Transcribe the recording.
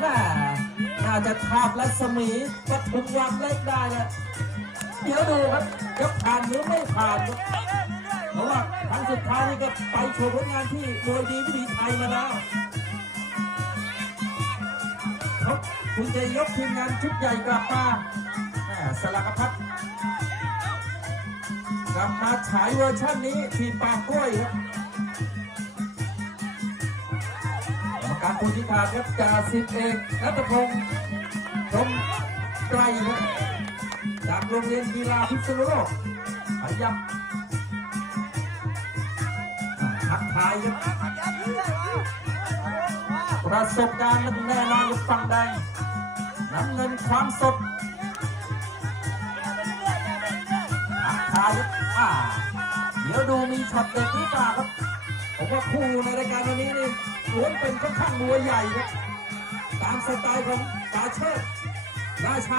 แม่น่าจะทาบรัศมีปทุมวันเล็กได้แล้วเดี๋ยวดูครับจะผ่านหรือไม่ผ่านเพราะว่าครั้งสุดท้ายนี่ก็ไปโชว์ผลงานที่มวยดีวิถีไทยมาแล้วเขาคุณจะยกทีมงานชุดใหญ่กลับมาสลักพัฒน์กลับมาฉายเวอร์ชันนี้ทีมปากกล้วยครับกรรมการผู้ชี้ขาดครับจ่าสิบเอกณัฐพงศ์ชมไกรครับจากโรงเรียนกีฬาพิษณุโลกพยัคฆ์ทักทายครับประสบการณ์แน่นอนกับฝั่งแดงน้ำเงินความสดทักทายครับเดี๋ยวดูมีช็อตเด็ดหรือเปล่าครับผมว่าคู่ในรายการวันนี้นี่ล้วนเป็นค่อนข้างมวยใหญ่ครับตามสไตล์ของตาเชิดราชา